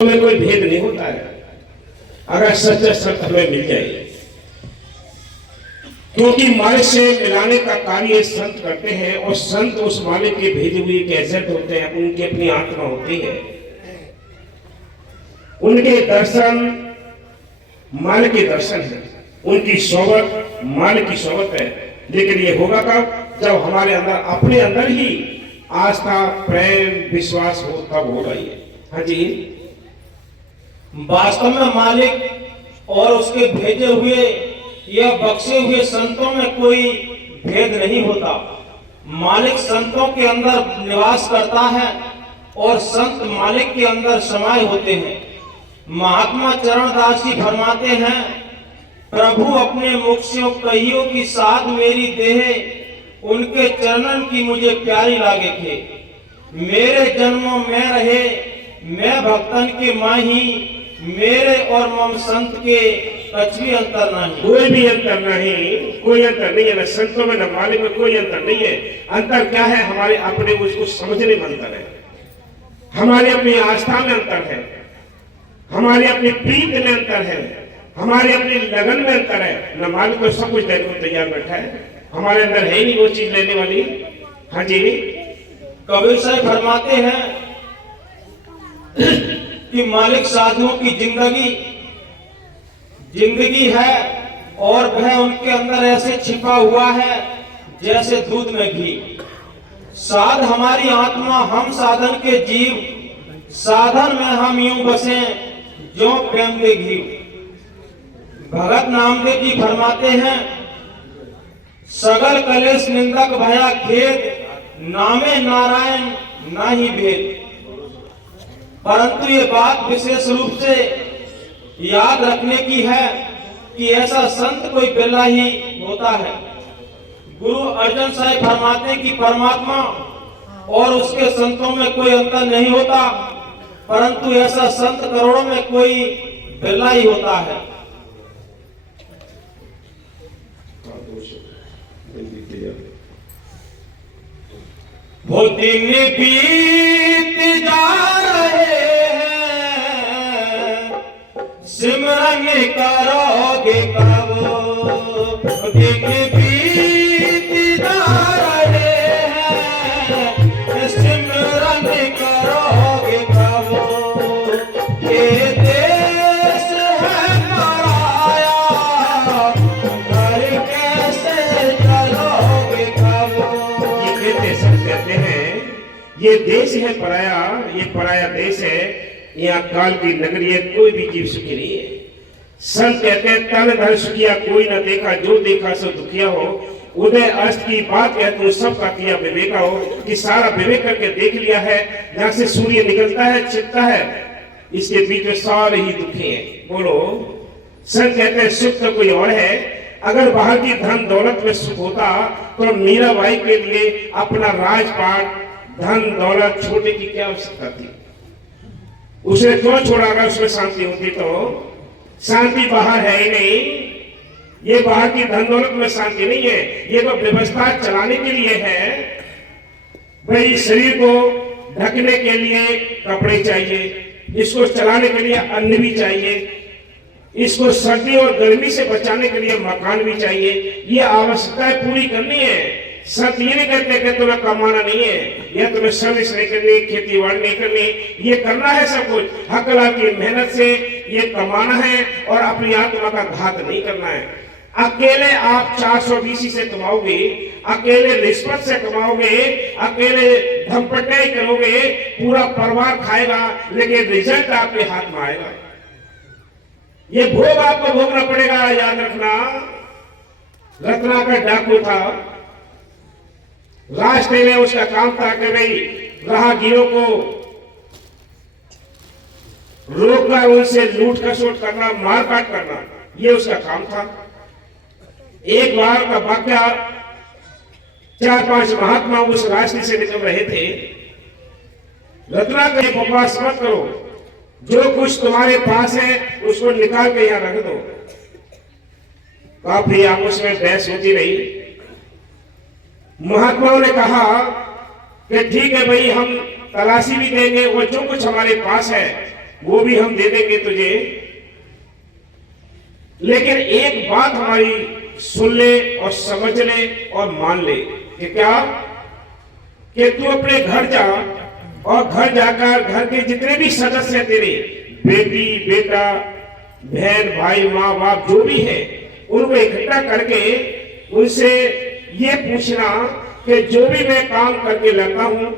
में कोई भेद नहीं होता है अगर सच्चा सत्य हमें मिल जाए, क्योंकि मालिक से मिलाने का कार्य संत करते हैं और संत उस मालिक के भेजे हुए एक एजेंट होते हैं, उनकी अपनी आत्मा होती है। उनके दर्शन मालिक के दर्शन है, उनकी सोबत मालिक की सोबत है। लेकिन ये होगा कब? जब हमारे अंदर अपने अंदर ही आस्था प्रेम विश्वास हो, तब होगा ये। हाँ जी, वास्तव में मालिक और उसके भेजे हुए या बख्शे हुए संतों में कोई भेद नहीं होता। मालिक संतों के अंदर निवास करता है और संत मालिक के अंदर समाये होते हैं। महात्मा चरणदास जी फरमाते हैं, प्रभु अपने मुख से कहियो की साध मेरी देह, उनके चरणन की मुझे प्यारी लागे थे। मेरे जन्मों में रहे मैं भक्तन के माही, मेरे और मम संत के कुछ भी अंतर नहीं। कोई भी अंतर नहीं, कोई अंतर नहीं है, न संतों में न मालिक में कोई अंतर नहीं है। अंतर क्या है? हमारे अपने उसको समझने में अंतर है, हमारी अपनी आस्था में अंतर है, हमारी अपनी प्रीत में अंतर है, हमारे अपनी लगन में अंतर है। न मालिक को सब कुछ देने को तैयार बैठा है, हमारे अंदर है ही नहीं वो चीज लेने वाली। हाँ जी, कबीर साहब फरमाते हैं कि मालिक साधुओं की जिंदगी है और वह उनके अंदर ऐसे छिपा हुआ है जैसे दूध में घी। साध हमारी आत्मा, हम साधन के जीव, साधन में हम यूं बसे जो प्रेम के घी। भगत नामदेव जी फरमाते हैं, सगल कलेश निंदक भया खेद, नामे नारायण ना ही भेद। परंतु ये बात विशेष रूप से याद रखने की है कि ऐसा संत कोई बिरला ही होता है। गुरु अर्जन साहिब फरमाते हैं कि परमात्मा और उसके संतों में कोई अंतर नहीं होता, परंतु ऐसा संत करोड़ों में कोई बिरला ही होता है। वो दिन बीत जा रहे हैं, सिमरन करोगे कब? दिन बीत जा रहे हैं, सिमरन करोगे कब? ये देश है पराया, घर कैसे चलोगे कब? ये देश है पराया, ये पराया देश है, यहाँ काल की नगरी है, कोई भी जीव सुखी नहीं है। संत कहते हैं, तन धन सुखिया कोई न देखा, जो देखा सो दुखिया हो। उदय अस्त की बात है तो सबका किया विवेका हो, कि सारा विवेक करके देख लिया है, जहाँ से सूर्य निकलता है छिपता है, इसके बीच में सारे ही दुखी हैं। बोलो, संत कहते हैं सुख तो कोई और है। अगर बाहर की धन दौलत में सुख होता तो मीराबाई के लिए अपना राजपाट धन दौलत छोड़ने की क्या आवश्यकता थी? उसे क्यों छोड़ा? अगर उसमें शांति होती तो। शांति बाहर है ही नहीं, ये बाहर की धन दौलत में शांति नहीं है, ये तो व्यवस्था चलाने के लिए है। भाई शरीर को ढकने के लिए कपड़े चाहिए, इसको चलाने के लिए अन्न भी चाहिए, इसको सर्दी और गर्मी से बचाने के लिए मकान भी चाहिए। ये आवश्यकताएं पूरी करनी है। संत ये नहीं कहते कि तुम्हें कमाना नहीं है, या तुम्हें सर्विस नहीं करनी, खेती बाड़ी नहीं करनी, ये करना है सब कुछ हक लाल की मेहनत से, ये कमाना है और अपनी आत्मा का घात नहीं करना है। अकेले आप 420 से कमाओगे, अकेले रिश्वत से कमाओगे, अकेले धमपटाई करोगे, पूरा परिवार खाएगा, लेकिन रिजल्ट आपके हाथ में आएगा। ये भोग आपको भोगना पड़ेगा, याद रखना। रत्नाकर डाकू था, रास्ते में उसका काम था कि भाई राहगीरों को रोककर उनसे लूट खसोट करना, मारकाट करना, ये उसका काम था। एक बार का वाकया, 4-5 महात्मा उस रास्ते से निकल रहे थे। रत्नाकर, बकवास मत करो, जो कुछ तुम्हारे पास है उसको निकाल के यहां रख दो। काफी आपस में बहस होती रही। महात्माओं ने कहा कि ठीक है भाई, हम तलाशी भी देंगे और जो कुछ हमारे पास है वो भी हम दे देंगे तुझे, लेकिन एक बात हमारी सुन ले और समझ ले और मान ले कि क्या, कि तू अपने घर जा और घर जाकर घर के जितने भी सदस्य हैं तेरे, बेटी बेटा बहन भाई माँ बाप जो भी है, उनको इकट्ठा करके उनसे ये पूछना कि जो भी मैं काम करके लाता हूं,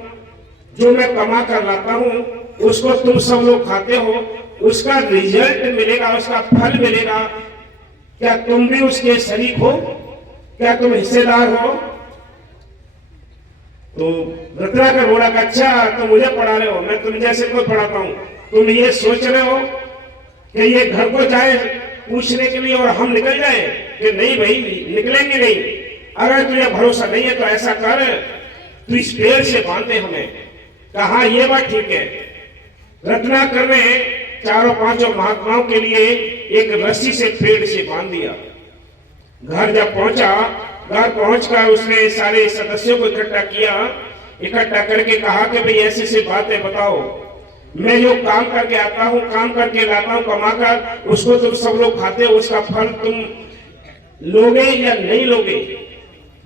जो मैं कमा कर लाता हूं, उसको तुम सब लोग खाते हो, उसका रिजल्ट मिलेगा, उसका फल मिलेगा, क्या तुम भी उसके शरीक हो, क्या तुम हिस्सेदार हो? तो रत्नाकर बोला कि अच्छा तुम मुझे पढ़ा रहे हो, मैं तुम जैसे को पढ़ाता हूं, तुम ये सोच रहे हो कि ये घर को जाए पूछने के लिए और हम निकल जाए? कि नहीं भाई, निकलेंगे नहीं। अगर तुझे भरोसा नहीं है तो ऐसा कर, तू इस पेड़ से बांधे हमें। कहा ये बात ठीक है। रत्नाकर ने चारों पांचों महात्माओं के लिए एक रस्सी से पेड़ से बांध दिया। घर जब पहुंचा, घर पहुंचकर उसने सारे सदस्यों को इकट्ठा किया, इकट्ठा करके कहा कि भाई ऐसी ऐसी बातें बताओ, मैं जो काम करके आता हूं, काम करके लाता हूं कमाकर, उसको तुम सब लोग खाते हो, उसका फल तुम लोगे या नहीं लोगे?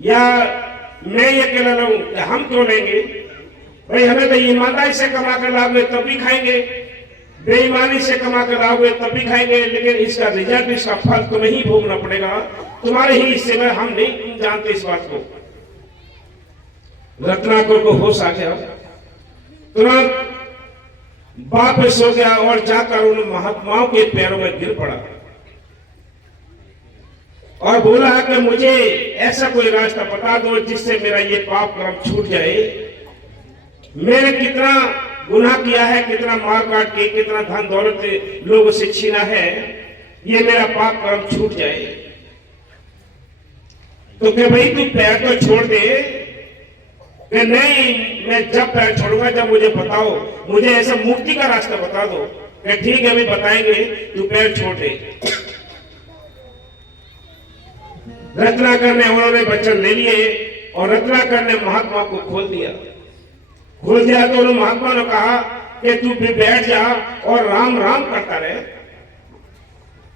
या मैं ये कह रहा हूं कि हम क्यों लेंगे? भाई हमें तो ईमानदारी से कमा कर लाओगे तब भी खाएंगे, बेईमानी से कमा कर लाओगे तब भी खाएंगे, लेकिन इसका रिजल्ट, इसका फल तुम्हें ही भोगना पड़ेगा, तुम्हारे ही हिस्से में, हम नहीं जानते इस बात को। रत्नाकर को होश आ गया, तुरंत वापस हो गया और जाकर उन महात्माओं के पैरों में गिर पड़ा और बोला कि मुझे ऐसा कोई रास्ता बता दो जिससे मेरा ये पाप कर्म छूट जाए। मैंने कितना गुनाह किया है, कितना मार काट के, कितना धन दौलत लोगों से छीना है, ये मेरा पाप कर्म छूट जाए। तो क्या भाई तू पैर तो छोड़ दे? कि नहीं, मैं जब पैर छोड़ूंगा जब मुझे बताओ, मुझे ऐसा मुक्ति का रास्ता बता दो। कि ठीक है, अभी बताएंगे, तू पैर छोड़ दे। रत्नाकर ने, उन्होंने वचन ले लिए और रत्नाकर ने महात्मा को खोल दिया। खोल दिया तो उन्होंने महात्मा ने कहा कि तू भी बैठ जा और राम राम करता रहे।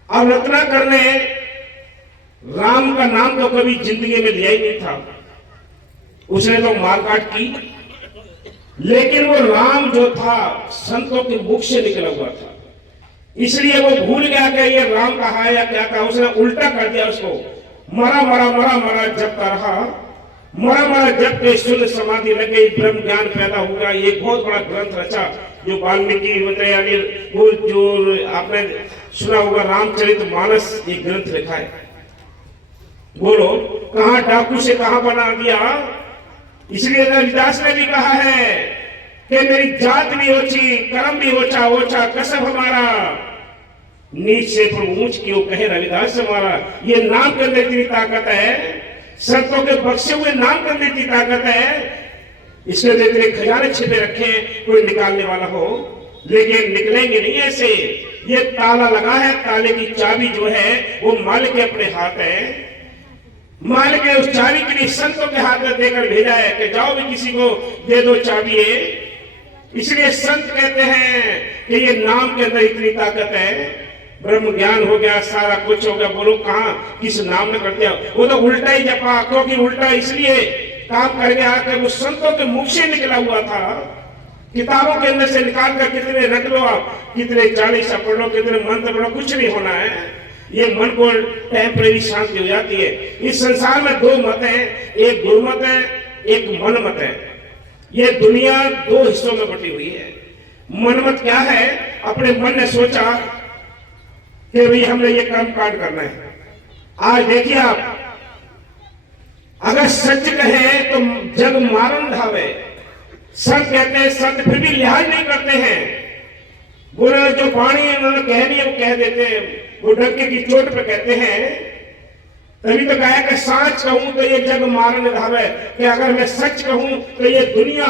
अब रत्नाकर ने राम का नाम तो कभी जिंदगी में लिया ही नहीं था, उसने तो मारकाट की, लेकिन वो राम जो था संतों के मुख से निकला हुआ था, इसलिए वो भूल गया कि ये राम कहा है या क्या कहा। उसने उल्टा कर दिया उसको, मरा मरा मरा मरा जपता रहा, मरा मरा जप के शून्य समाधि लग गई, ब्रह्म ज्ञान पैदा हो गया। ये बहुत बड़ा ग्रंथ रचा जो वाल्मीकि यानी वो जो आपने सुना होगा रामचरितमानस, ये ग्रंथ लिखा है। बोलो कहां डाकू से कहां बना दिया। इसलिए रविदास ने भी कहा है कि मेरी जात भी ओछी, कर्म भी ओछा ओछा, कसब हमारा नीच से पर ऊंच क्यों कहे रविदास हमारा। ये नाम के अंदर इतनी ताकत है, संतों के बख्शे हुए नाम के अंदर इतनी ताकत है, इसके अंदर इतने खजाने छिपे रखे हैं, कोई निकालने वाला हो, लेकिन निकलेंगे नहीं ऐसे। ये ताला लगा है, ताले की चाबी जो है वो मालिक के अपने हाथ है। मालिक ने उस चाबी के लिए संतों के हाथ में देकर भेजा है कि जाओ भी किसी को दे दो चाबी है। इसलिए संत कहते हैं कि ये नाम के अंदर इतनी ताकत है, ब्रह्म ज्ञान हो गया, सारा कुछ हो गया। बोलो कहां किस नाम ने कर दिया? वो तो उल्टा ही जपा, क्योंकि उल्टा इसलिए काम कर गया कि वो संतों के मुख से निकला हुआ था। किताबों के अंदर से निकाल कर कितने रख लो आप, कितने 40 पढ़ लो, कितने मंत्र पढ़ लो, कुछ नहीं होना है। ये मन को टेम्परेरी शांति हो जाती है। इस संसार में दो मत हैं, एक गुरुमत है, एक मन मत है। ये दुनिया दो हिस्सों में बटी हुई है। मन मत क्या है? अपने मन ने सोचा कि भाई हमने ये कर्म कांड करना है। आज देखिए आप, अगर सच कहे तो जग मारन धावे। संत कहते हैं, संत फिर भी लिहाज नहीं करते हैं। बोले जो वाणी उन्होंने कहनी है वो कह देते हैं, वो डंके की चोट पे कहते हैं। तभी तो कहा कि सच कहूं तो ये जग मारने धावे, कि अगर मैं सच कहूं तो ये दुनिया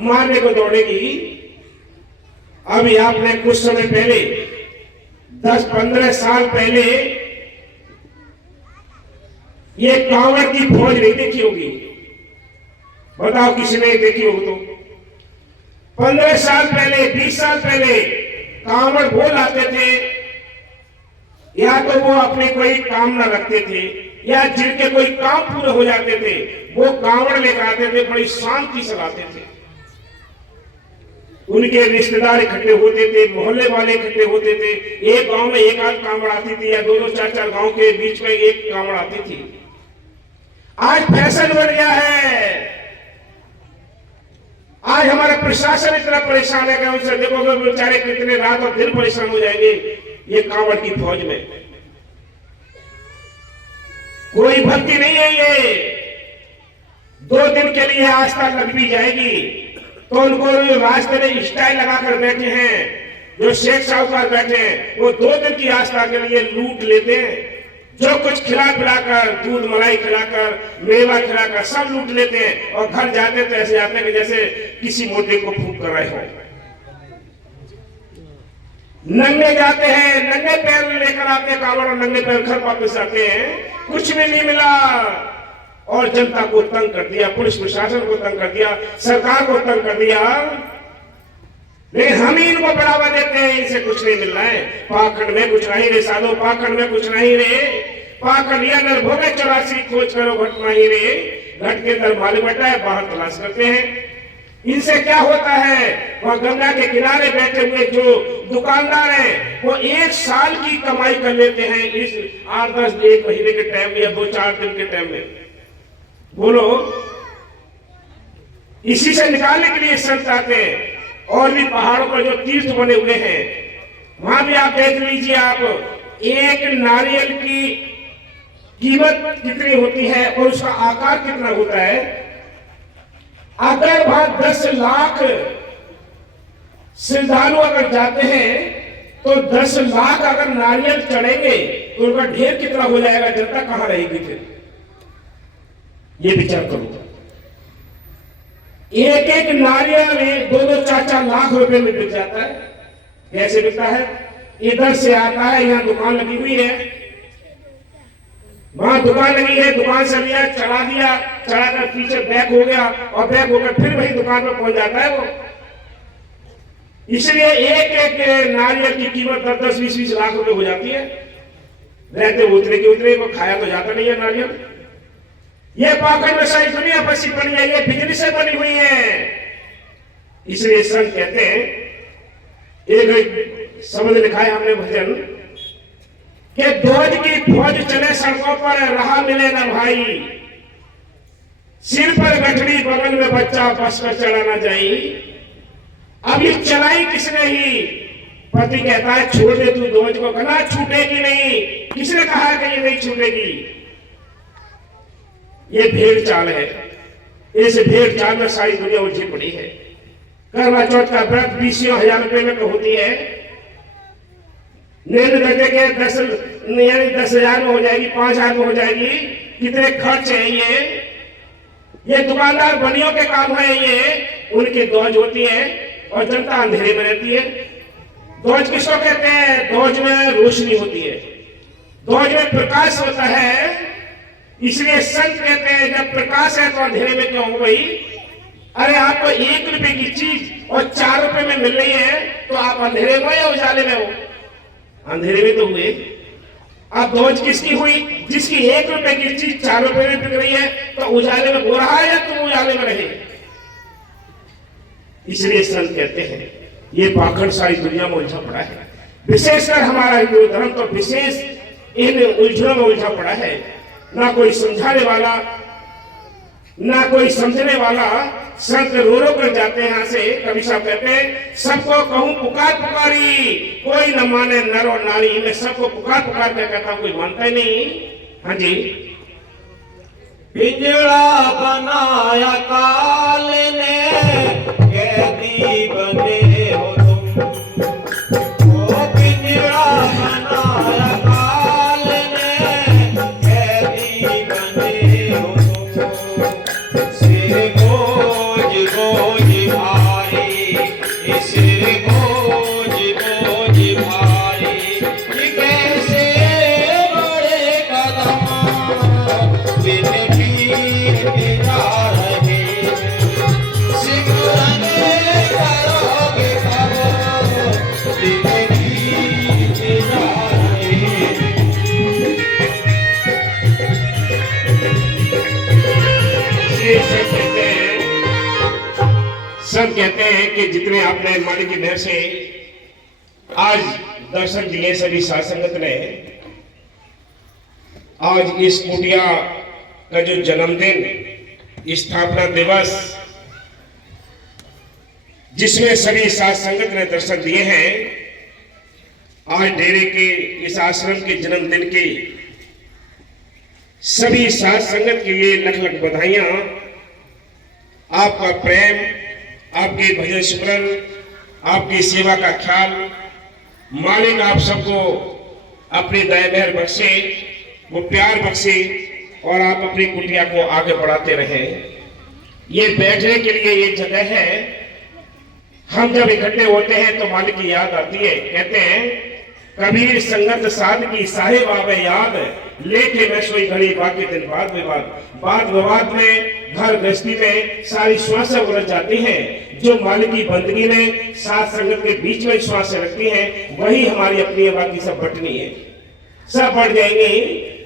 मारने को दौड़ेगी। अभी आपने कुछ समय पहले 10-15 साल पहले ये कांवड़ की फौज नहीं देखी होगी? बताओ किसी ने देखी होगी तो? 15 साल पहले, 20 साल पहले कांवड़ वो लाते थे, या तो वो अपनी कोई कामना रखते थे, या जिनके कोई काम पूरे हो जाते थे वो कांवड़ लेकर आते थे, बड़ी शांति से लाते थे। उनके रिश्तेदार इकट्ठे होते थे, मोहल्ले वाले इकट्ठे होते थे, एक गांव में एक आध कांवड़ आती थी, या दो दो चार चार गांव के बीच में एक कांवड़ आती थी। आज फैशन बन गया है। आज हमारा प्रशासन इतना परेशान है कि उनसे देखोगे बेचारे कितने रात और दिन परेशान हो जाएंगे ये कांवड़ की फौज में। कोई भक्ति नहीं है ये। 2 दिन के लिए आस्था लग भी जाएगी तो उनको रास्ते में स्टाइल लगाकर बैठे हैं, जो शेख साहूकार बैठे हैं, वो 2 दिन की आस्था के लिए लूट लेते हैं। जो कुछ खिला पिलाकर, दूध मलाई खिलाकर, मेवा खिलाकर सब लूट लेते हैं, और घर जाते तो ऐसे जाते हैं कि जैसे किसी मुर्दे को फूंक कर रहे हो। नंगे जाते हैं, नंगे पैर लेकर आते हैं कांवड़, और नंगे पैर घर वापस आते हैं, कुछ भी नहीं मिला। और जनता को तंग कर दिया, पुलिस प्रशासन को तंग कर दिया, सरकार को तंग कर दिया, लेकिन हम ही इनको बढ़ावा देते हैं। इनसे कुछ नहीं मिल रहा है। पाखंड में कुछ नहीं रे साधो, पाखंड में कुछ नहीं रे। पाखंड या नरभोगे 84 खोज करो घट नहीं रे। घट के अंदर मालूम बटा है, बाहर तलाश करते हैं। इनसे क्या होता है, वह गंगा के किनारे बैठे हुए जो दुकानदार हैं वो 1 साल की कमाई कर लेते हैं इस 8-10 1 महीने के टाइम या 2-4 दिन के टाइम में। बोलो, इसी से निकालने के लिए संत आते हैं। और भी पहाड़ों पर जो तीर्थ बने हुए हैं वहां भी आप देख लीजिए, आप एक नारियल की कीमत कितनी होती है और उसका आकार कितना होता है। अगर वहां 10 लाख श्रद्धालु अगर जाते हैं तो 10 लाख अगर नारियल चढ़ेंगे तो उनका ढेर कितना हो जाएगा, जनता कहां रहेगी फिर। ये विचार करो। एक नारियल 2-2, 4-4 लाख रुपए में बिक जाता है। कैसे बिकता है? इधर से आता है, यहाँ दुकान लगी हुई है, वहां दुकान लगी है, दुकान से लिया, चढ़ा दिया, चढ़ाकर पीछे बैक हो गया, और बैक होकर फिर वही दुकान पर पहुंच जाता है वो। इसलिए एक नारियल की कीमत 10-10, 20-20 लाख रुपए हो जाती है। रहते उतरे के उतरे को खाया तो जाता नहीं है नारियल। ये पाखंड में सारी दुनिया बसी पड़ी है, ये बिजली से बनी हुई है। इसलिए संत कहते हैं, एक शब्द लिखा है हमने भजन कि ध्वज की फौज चले सड़कों पर, राह मिले ना भाई, सिर पर गठड़ी बगल में बच्चा, बस पर चढ़ा ना जाई। अब ये चलाई किसने ही? पति कहता है छोड़ दे तू ध्वज को, कहना छूटेगी नहीं। किसने कहा कि ये नहीं छूटेगी? ये भेड़ चाल है। इस भेड़ चाल में सारी दुनिया उलझी पड़ी है। करवा चौथ का व्रत 20,000 रुपए में होती है। नींद दर्जे के 10,000 में हो जाएगी, 5,000 में हो जाएगी। कितने खर्च है ये दुकानदार बनियों के काम है। ये उनकी दौज होती है और जनता अंधेरे में रहती है। दौज किसको कहते हैं? दौज में रोशनी होती है, दौज में प्रकाश होता है। इसलिए संत कहते हैं जब प्रकाश है तो अंधेरे में क्यों हो गई? अरे आपको 1 रुपए की चीज और 4 रुपए में मिल रही है तो आप अंधेरे में या उजाले में हो? अंधेरे में तो हुए। अब दौज किसकी हुई? जिसकी 1 रुपए की चीज 4 रुपए में बिक रही है तो उजाले में हो रहा है या तुम उजाले में रहे? इसलिए संत कहते हैं ये पाखंड सारी दुनिया में उलझा पड़ा है। विशेषकर हमारा हिंदू धर्म तो विशेष इन उलझनों में उलझा पड़ा है। ना कोई समझाने वाला, ना कोई समझने वाला। संत रो रो कर जाते हैं यहाँ से। कवि साहब कहते हैं सबको कहूं पुकार पुकारी, कोई न माने नर और नारी। मैं सबको पुकार पुकार कर कहता हूं, कोई मानता ही नहीं। हाँ जी। पिंजड़ा बनाया काल ने, कैदी बने हो तुम। ओ पिंजड़ा बनाया काल ने, कैदी बने हो तुम। सिर बोझ बोझ भारी, सिर बोझ बोझ भारी, ये कैसे बड़े कदम बिन पीर के जा रहे। सिमरन करोगे सब कहते हैं कि जितने आपने मालिक की मेहर से आज दर्शन दिए सभी साध संगत ने, आज इस कुटिया का जो जन्मदिन, स्थापना दिवस, जिसमें सभी साध संगत ने दर्शन दिए हैं, आज डेरे के इस आश्रम के जन्मदिन की सभी साध संगत के लिए लख लख बधाइयां। आपका प्रेम, आपके भजन स्मरण, आपकी सेवा का ख्याल, मालिक आप सबको अपनी दया मेहर बख्शे, वो प्यार बख्शे और आप अपनी कुटिया को आगे बढ़ाते रहें। ये बैठने के लिए ये जगह है। हम जब इकट्ठे होते हैं तो मालिक की याद आती है। कहते हैं कबीर संगत साध की साहिब आवे याद, लेके मैं सोई घड़ी बाकी दिन वाद विवाद में, घर गृहस्थी में सारी श्वासें उलझ जाती हैं। जो मालिक की बंदगी में साथ संगत के बीच में श्वासें रखती हैं, वही हमारी अपनी है, बाकी सब बटनी है, सब बढ़ जाएंगे।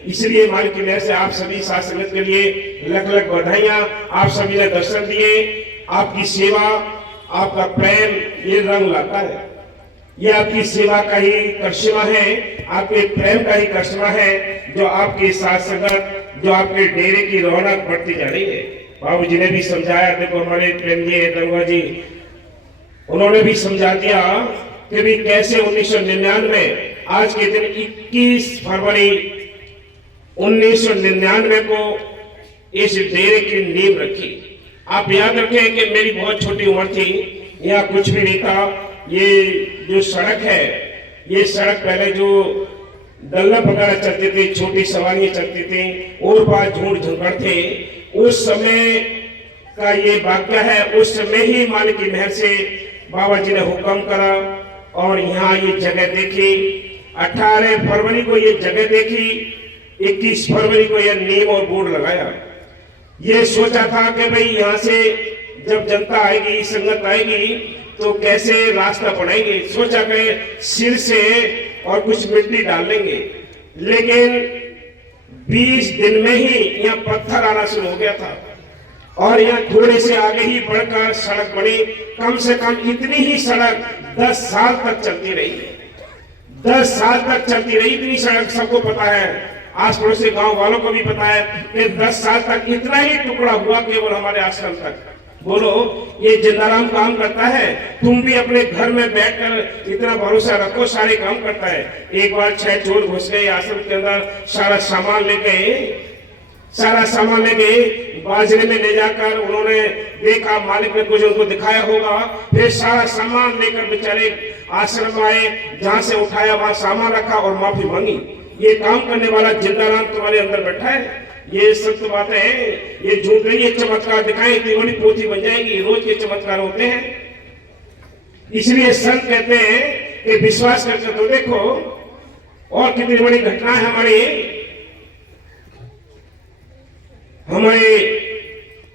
इसलिए मालिक की मेहर से आप सभी साथ संगत के लिए लख लख बधाइयां। आप सभी ने दर्शन दिए, आपकी सेवा, आपका प्रेम ये रंग लाता है। ये आपकी सेवा का ही करिश्मा है, आपके प्रेम का ही करिश्मा है, जो आपके साथ संगत, जो आपके डेरे की रौनक बढ़ती जा रही है। बाबू जी ने भी समझाया, देखो हमारे प्रेम जी दंगवा जी, उन्होंने भी समझा दिया कि भी कैसे 1999 आज के दिन 21 फरवरी 1999 को इस डेरे की नींव रखी। आप याद रखें कि मेरी बहुत छोटी उम्र थी, यहाँ कुछ भी नहीं था। ये जो सड़क है, ये सड़क पहले जो डल्लप वगैरह चलते थे, छोटी सवारियां चलती थी, और पार झूठ झंकड़ थे, उस समय का ये वाक्य है। उस समय ही मालिक की मेहर से बाबा जी ने हुक्म करा और यहाँ ये जगह देखी। 18 फरवरी को ये जगह देखी, 21 फरवरी को यह नींव और बोर्ड लगाया। ये सोचा था कि भाई यहाँ से जब जनता आएगी, संगत आएगी, तो कैसे रास्ता बनाएंगे। सोचा कि सिर से और कुछ मिट्टी डाल लेंगे, लेकिन 20 दिन में ही यहाँ पत्थर आना शुरू हो गया था और यहाँ थोड़े से आगे ही बढ़कर सड़क बनी। कम से कम इतनी ही सड़क 10 साल तक चलती रही। 10 साल तक चलती रही इतनी सड़क, सबको पता है, आस पड़ोस के गांव वालों को भी पता है कि 10 साल तक इतना ही टुकड़ा हुआ केवल हमारे आश्रम तक। बोलो, ये जिंदाराम काम करता है, तुम भी अपने घर में बैठकर इतना भरोसा रखो, सारे काम करता है। एक बार 6 चोर घुस गए आश्रम के अंदर, सारा सामान ले गए, बाजरे में ले जाकर उन्होंने देखा, मालिक ने कुछ उनको दिखाया होगा, फिर सारा सामान लेकर बेचारे आश्रम आए, जहां से उठाया वहां सामान रखा और माफी मांगी। ये काम करने वाला जिंदाराम तुम्हारे अंदर बैठा है। ये सत्य बातें हैं, ये झूठ नहीं है। चमत्कार दिखाएं, इतनी बड़ी पोथी बन जाएगी। रोज के चमत्कार होते हैं। इसलिए संत कहते हैं कि विश्वास करके तो देखो। और कितनी बड़ी घटना है हमारे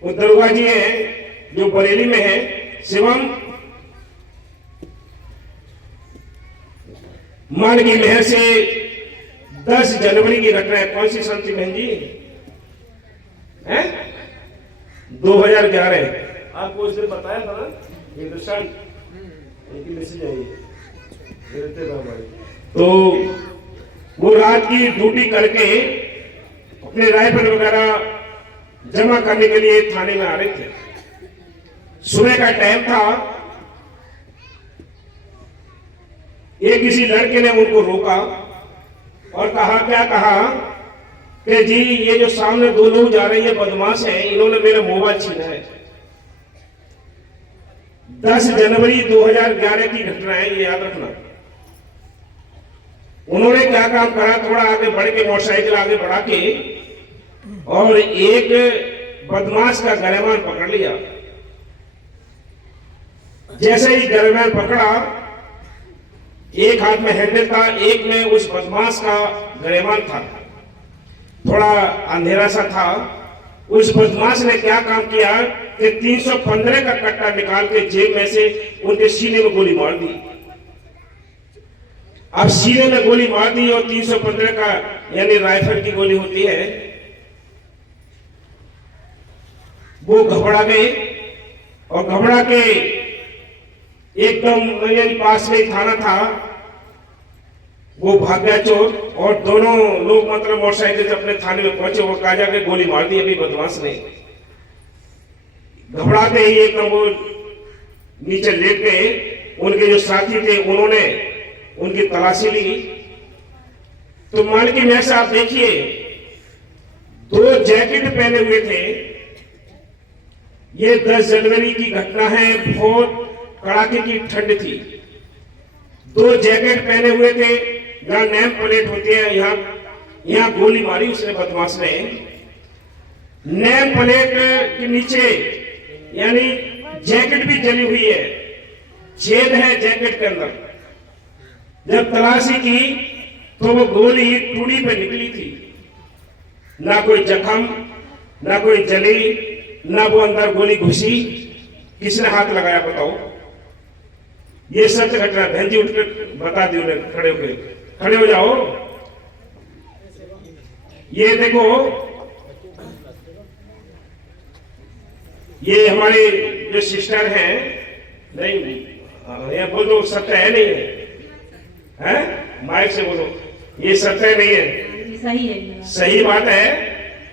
वो दरोगा जी है जो बरेली में है, शिवम, मान की मेहर से 10 जनवरी की घटना है। कौन सी संत बहन जी है? 2011। आपको उस दिन बताया था ना, हिंदुस्तान की मैसेज आई तो वो रात की ड्यूटी करके अपने राइफल वगैरह जमा करने के लिए थाने में आ रहे थे। सुबह का टाइम था। एक किसी लड़के ने उनको रोका और कहा, क्या कहा कि जी ये जो सामने 2 लोग जा रहे हैं बदमाश हैं, इन्होंने मेरा मोबाइल छीना है। 10 जनवरी 2011 की घटना है, ये याद रखना। उन्होंने क्या काम करा, थोड़ा आगे बढ़ के मोटरसाइकिल आगे बढ़ा के और एक बदमाश का गरेमान पकड़ लिया। जैसे ही गरेमान पकड़ा, एक हाथ में हैंडल था, एक में उस बदमाश का गरेमान था। थोड़ा अंधेरा सा था। उस बदमाश ने क्या काम किया कि 315 का कट्टा निकाल के जेब में से उनके सीने में गोली मार दी। अब सीने में गोली मार दी और 315 का यानी राइफल की गोली होती है। वो घबरा गए और घबरा के एकदम यानी पास में थाना था, वो भाग गया चोर, और दोनों लोग मतलब मोटरसाइकिल से अपने थाने में पहुंचे और कहा जाके गोली मार दी अभी बदमाश ने। घबराते ही एकदम वो नीचे लेट गए। उनके जो साथी थे उन्होंने उनकी तलाशी ली। तो मान के में से आप देखिए, 2 जैकेट पहने हुए थे। ये 10 जनवरी की घटना है, बहुत कड़ाके की ठंड थी। 2 जैकेट पहने हुए थे, जहां नेम प्लेट होती है, यहां गोली मारी उसने बदमाश ने। नेम प्लेट के नीचे यानी जैकेट भी जली हुई है, छेद है जैकेट के अंदर। जब तलाशी की तो वो गोली टूड़ी पे निकली थी। ना कोई जख्म, ना कोई जली, ना वो अंदर गोली घुसी। किसने हाथ लगाया बताओ? ये सत्य घटना। बहन जी उठकर बता दी उन्हें, खड़े हो जाओ। ये देखो, ये हमारे जो सिस्टर हैं, नहीं ये बोल दो सत्य है नहीं है? माइक से बोलो, ये सत्य नहीं है। सही है, सही बात है।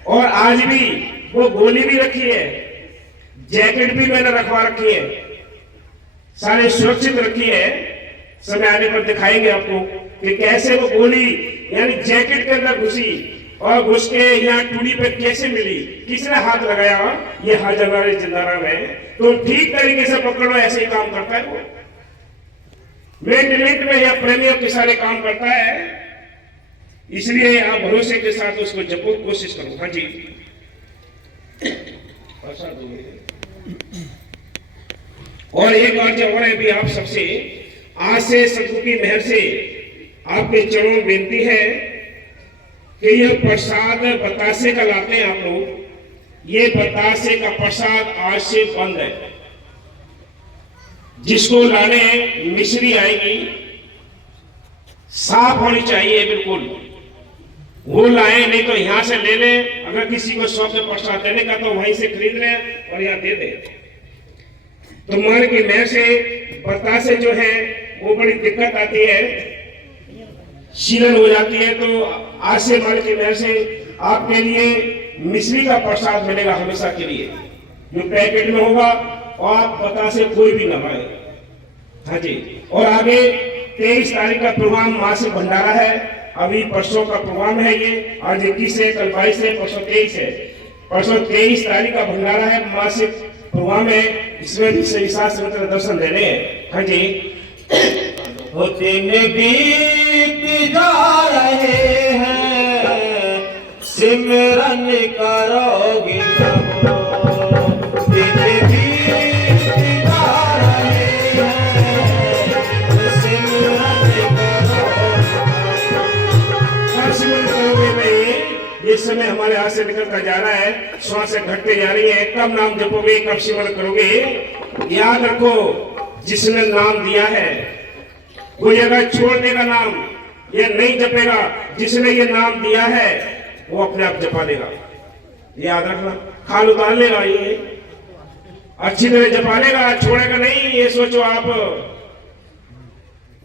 और आज भी वो गोली भी रखी है, जैकेट भी मैंने रखवा रखी है, सारे सुरक्षित रखी है। समय आने पर दिखाएंगे आपको कि कैसे वो गोली यानी जैकेट के अंदर घुसी और घुस के यहाँ टूड़ी पे कैसे मिली, किसने हाथ लगाया, ये हाजर जिंदारा में। तो ठीक तरीके से पकड़ो, ऐसे ही काम करता है वो। मिनट में या प्रेमियों के सारे काम करता है। इसलिए आप भरोसे के साथ उसको जपो, कोशिश करो। हाँ जी, और एक बात जो और है भी आप सबसे, आज से सतगुरु की मेहर से आपके चरणों में विनती है कि यह प्रसाद बतासे का लाते हैं आप लोग, ये बतासे का प्रसाद आज से बंद है। जिसको लाने मिश्री आएगी, साफ होनी चाहिए बिल्कुल, वो लाए, नहीं तो यहां से ले ले। अगर किसी को 100 के प्रसाद देने का तो वहीं से खरीद ले और यहाँ दे दे। तो मान की मेहर से बतासे जो है वो बड़ी दिक्कत आती है, शीलन हो जाती है। तो आज से मान की मेहर से आपके लिए मिश्री का प्रसाद मिलेगा हमेशा के लिए, जो पैकेट में होगा, और आप बतासे कोई भी न लाए। हाँ जी, और आगे 23 तारीख का प्रोग्राम मासिक भंडारा है। अभी परसों का प्रोग्राम है, ये आज 21 है, कल 22 है, परसों 23 है। परसों 23 तारीख का भंडारा है, मासिक प्रोग्राम है। इसमें भी सही शास्त्र दर्शन देने हैं। हाँ जी, दिन बीत जा रहे हैं, सिमरन करोगे प्रभु। दिन बीत जा रहे हैं, सिमरन करोगे नहीं। ये समय हमारे हाथ से निकलता जा रहा है, श्वास घटते जा रही है। कब नाम जपोगे, कब सिमरन करोगे? याद रखो, जिसने नाम दिया है कोई अगर छोड़ देगा नाम, ये नहीं जपेगा, जिसने ये नाम दिया है वो अपने आप जपा लेगा। याद रखना, खाल उतार लेगा, ये अच्छी तरह जपा लेगा, छोड़ेगा नहीं। ये सोचो आप,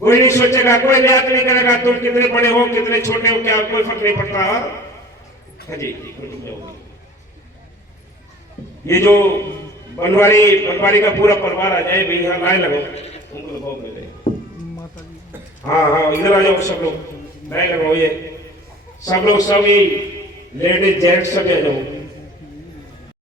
कोई नहीं सोचेगा, कोई लिहाज नहीं करेगा तुम कितने बड़े हो कितने छोटे हो, क्या कोई फर्क नहीं पड़ता। हाँ जी, ये जो बनवारी का पूरा परिवार आ जाए, भाई यहाँ लाइन लगो, उनको लगाओ पहले। हाँ हाँ, इधर आ जाओ सब लोग, लाइन लगाओ। ये सब लोग, सभी लेडीज जेंट्स सब आ जाओ।